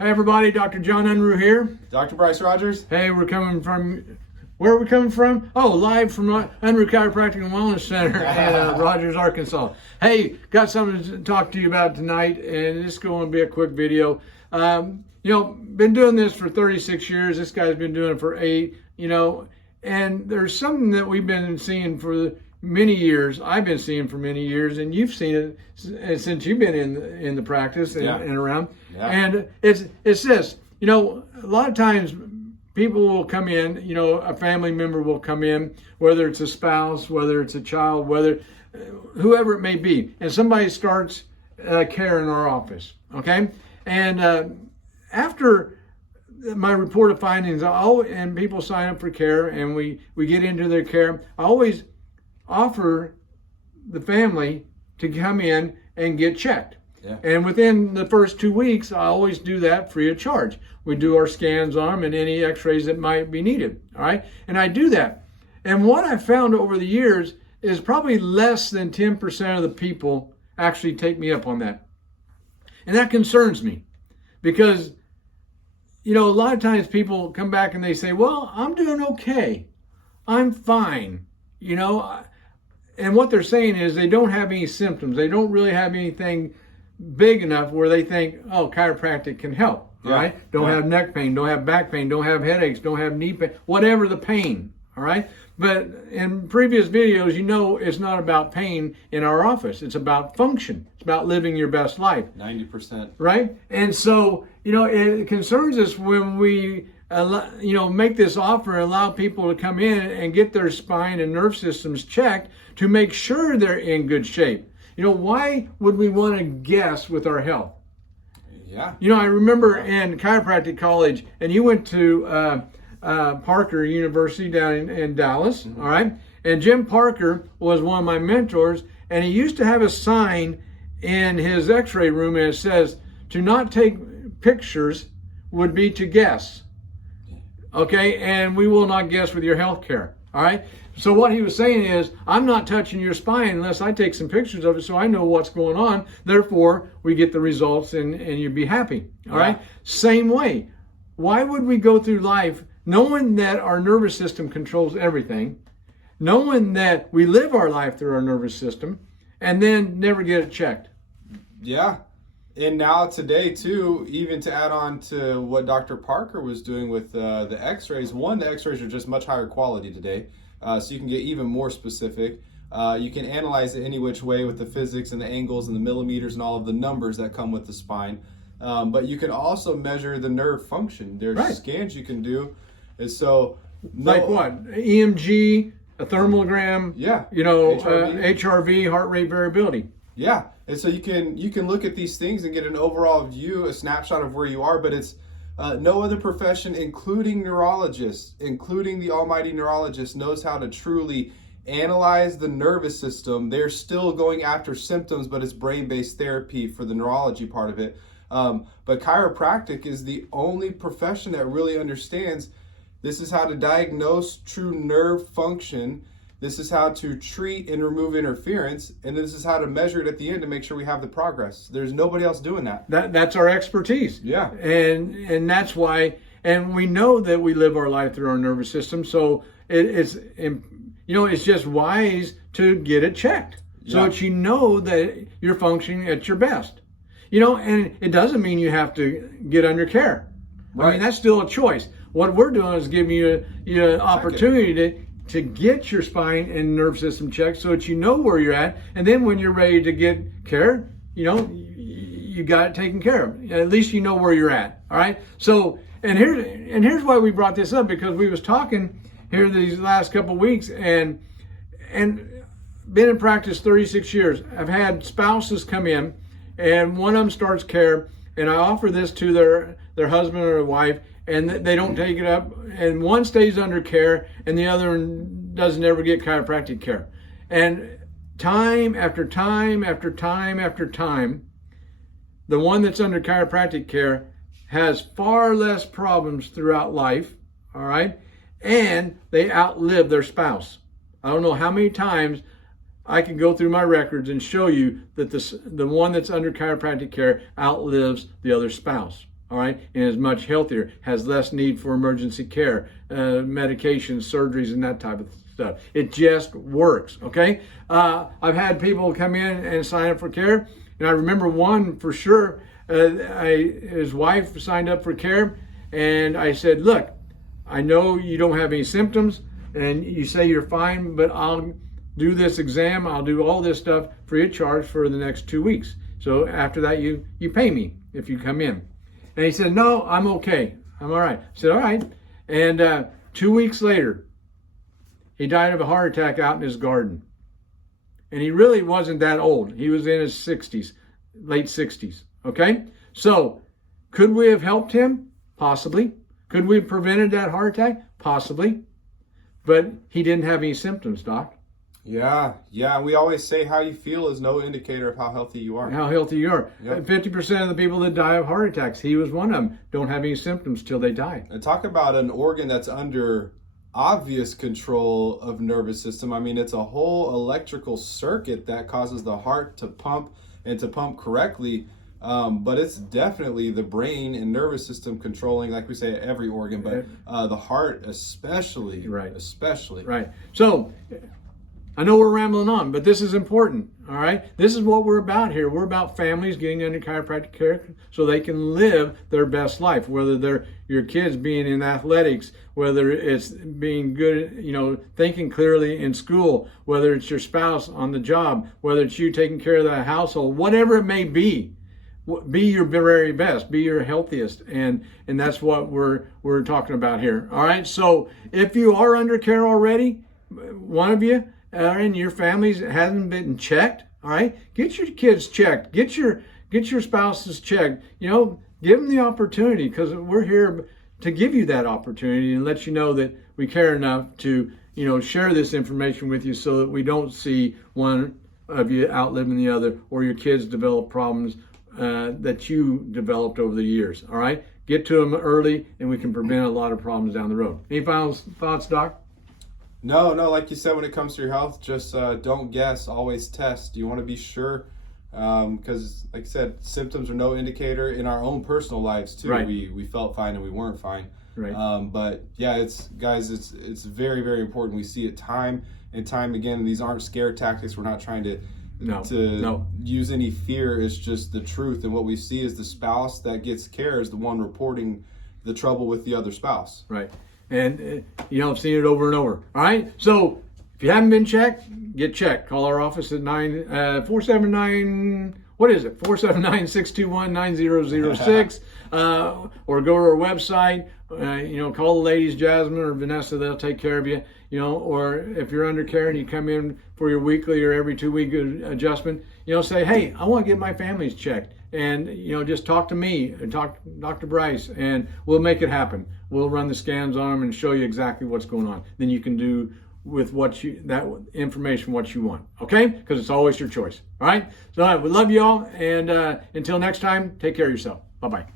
Hey everybody, Dr. John Unruh here. Dr. Bryce Rogers. Hey, we're coming from, where are we coming from? Oh, live from Unruh Chiropractic and Wellness Center in Rogers, Arkansas. Hey, got something to talk to you about tonight, and this is going to be a quick video. Been doing this for 36 years. This guy's been doing it for 8, and there's something that we've been seeing for many years. I've been seeing for many years, and you've seen it since you've been in the practice and around. Yeah. And it's this, a lot of times people will come in, a family member will come in, whether it's a spouse, whether it's a child, whoever it may be, and somebody starts care in our office, okay? And after my report of findings, and people sign up for care, and we get into their care, I always offer the family to come in and get checked. Yeah. And within the first 2 weeks, I always do that free of charge. We do our scans on them and any x-rays that might be needed, all right? And I do that. And what I found over the years is probably less than 10% of the people actually take me up on that. And that concerns me because, a lot of times people come back and they say, well, I'm doing okay. I'm fine, And what they're saying is they don't have any symptoms. They don't really have anything big enough where they think, oh, chiropractic can help, right? Don't have neck pain, don't have back pain, don't have headaches, don't have knee pain, whatever the pain, all right? But in previous videos, it's not about pain in our office. It's about function. It's about living your best life. 90%. Right? And so, it concerns us when we make this offer and allow people to come in and get their spine and nerve systems checked to make sure they're in good shape. Why would we want to guess with our health? Yeah. I remember in chiropractic college, and you went to Parker University down in Dallas, all right? And Jim Parker was one of my mentors, and he used to have a sign in his x-ray room, and it says, to not take pictures would be to guess. Okay, and we will not guess with your health care, all right? So what he was saying is, I'm not touching your spine unless I take some pictures of it so I know what's going on. Therefore, we get the results and you'd be happy, all right? Same way, why would we go through life knowing that our nervous system controls everything, knowing that we live our life through our nervous system, and then never get it checked? Yeah. And now today too, even to add on to what Dr. Parker was doing with the x-rays, the x-rays are just much higher quality today. So you can get even more specific. You can analyze it any which way with the physics and the angles and the millimeters and all of the numbers that come with the spine. But you can also measure the nerve function. There's scans you can do. And so, like what? EMG, a thermogram, HRV, heart rate variability. Yeah, and so you can look at these things and get an overall view, a snapshot of where you are, but it's no other profession, including neurologists, including the almighty neurologist, knows how to truly analyze the nervous system. They're still going after symptoms, but it's brain-based therapy for the neurology part of it. But chiropractic is the only profession that really understands this is how to diagnose true nerve function. This is how to treat and remove interference, and this is how to measure it at the end to make sure we have the progress. There's nobody else doing that. That's our expertise. Yeah. And that's why, and we know that we live our life through our nervous system, so it's just wise to get it checked so that you know that you're functioning at your best. And it doesn't mean you have to get under care. Right. I mean, that's still a choice. What we're doing is giving you an opportunity to get your spine and nerve system checked so that you know where you're at. And then when you're ready to get care, you got it taken care of. At least you know where you're at. All right. So, and here's why we brought this up, because we was talking here these last couple of weeks and been in practice 36 years. I've had spouses come in and one of them starts care and I offer this to their husband or their wife, and they don't take it up, and one stays under care and the other doesn't ever get chiropractic care. And time after time after time after time, the one that's under chiropractic care has far less problems throughout life, all right? And they outlive their spouse. I don't know how many times I can go through my records and show you that the one that's under chiropractic care outlives the other spouse. all right, and is much healthier, has less need for emergency care, medications, surgeries, and that type of stuff. It just works, okay? I've had people come in and sign up for care, and I remember one for sure. His wife signed up for care, and I said, look, I know you don't have any symptoms, and you say you're fine, but I'll do this exam, I'll do all this stuff free of charge for the next 2 weeks. So after that, you pay me if you come in. And he said, no, I'm okay. I'm all right. I said, all right. And 2 weeks later, he died of a heart attack out in his garden. And he really wasn't that old. He was in his 60s, late 60s. Okay? So, could we have helped him? Possibly. Could we have prevented that heart attack? Possibly. But he didn't have any symptoms, Doc. Yeah. We always say how you feel is no indicator of how healthy you are. How healthy you are. Yep. 50% of the people that die of heart attacks, he was one of them, don't have any symptoms till they die. And talk about an organ that's under obvious control of nervous system. I mean, it's a whole electrical circuit that causes the heart to pump and to pump correctly. But it's definitely the brain and nervous system controlling, like we say, every organ, but the heart especially. Right. Especially. Right. So, I know we're rambling on, but this is important, all right? This is what we're about here. We're about families getting into chiropractic care so they can live their best life, whether they're your kids being in athletics, whether it's being good, thinking clearly in school, whether it's your spouse on the job, whether it's you taking care of the household, whatever it may be. Be your very best, be your healthiest, and that's what we're talking about here. All right. So if you are under care already, one of you and your families hasn't been checked, all right, get your kids checked, get your spouses checked. Give them the opportunity, because we're here to give you that opportunity and let you know that we care enough to share this information with you, so that we don't see one of you outliving the other, or your kids develop problems that you developed over the years. All right, get to them early, and we can prevent a lot of problems down the road. Any final thoughts, Doc? No, like you said, when it comes to your health, just don't guess, always test. You want to be sure, because like I said, symptoms are no indicator. In our own personal lives too. Right. We felt fine and we weren't fine. Right. But yeah, it's very, very important. We see it time and time again. These aren't scare tactics. We're not trying to use any fear. It's just the truth. And what we see is the spouse that gets care is the one reporting the trouble with the other spouse. Right. And, I've seen it over and over. All right. So if you haven't been checked, get checked. Call our office at 479, what is it? 479-621-9006. Or go to our website. Call the ladies, Jasmine or Vanessa. They'll take care of you. Or if you're under care and you come in for your weekly or every 2 week adjustment, say, hey, I want to get my families checked. And, just talk to me and talk to Dr. Bryce, and we'll make it happen. We'll run the scans on them and show you exactly what's going on. Then you can do with that information what you want, okay? Because it's always your choice, all right? So we love you all, and until next time, take care of yourself. Bye-bye.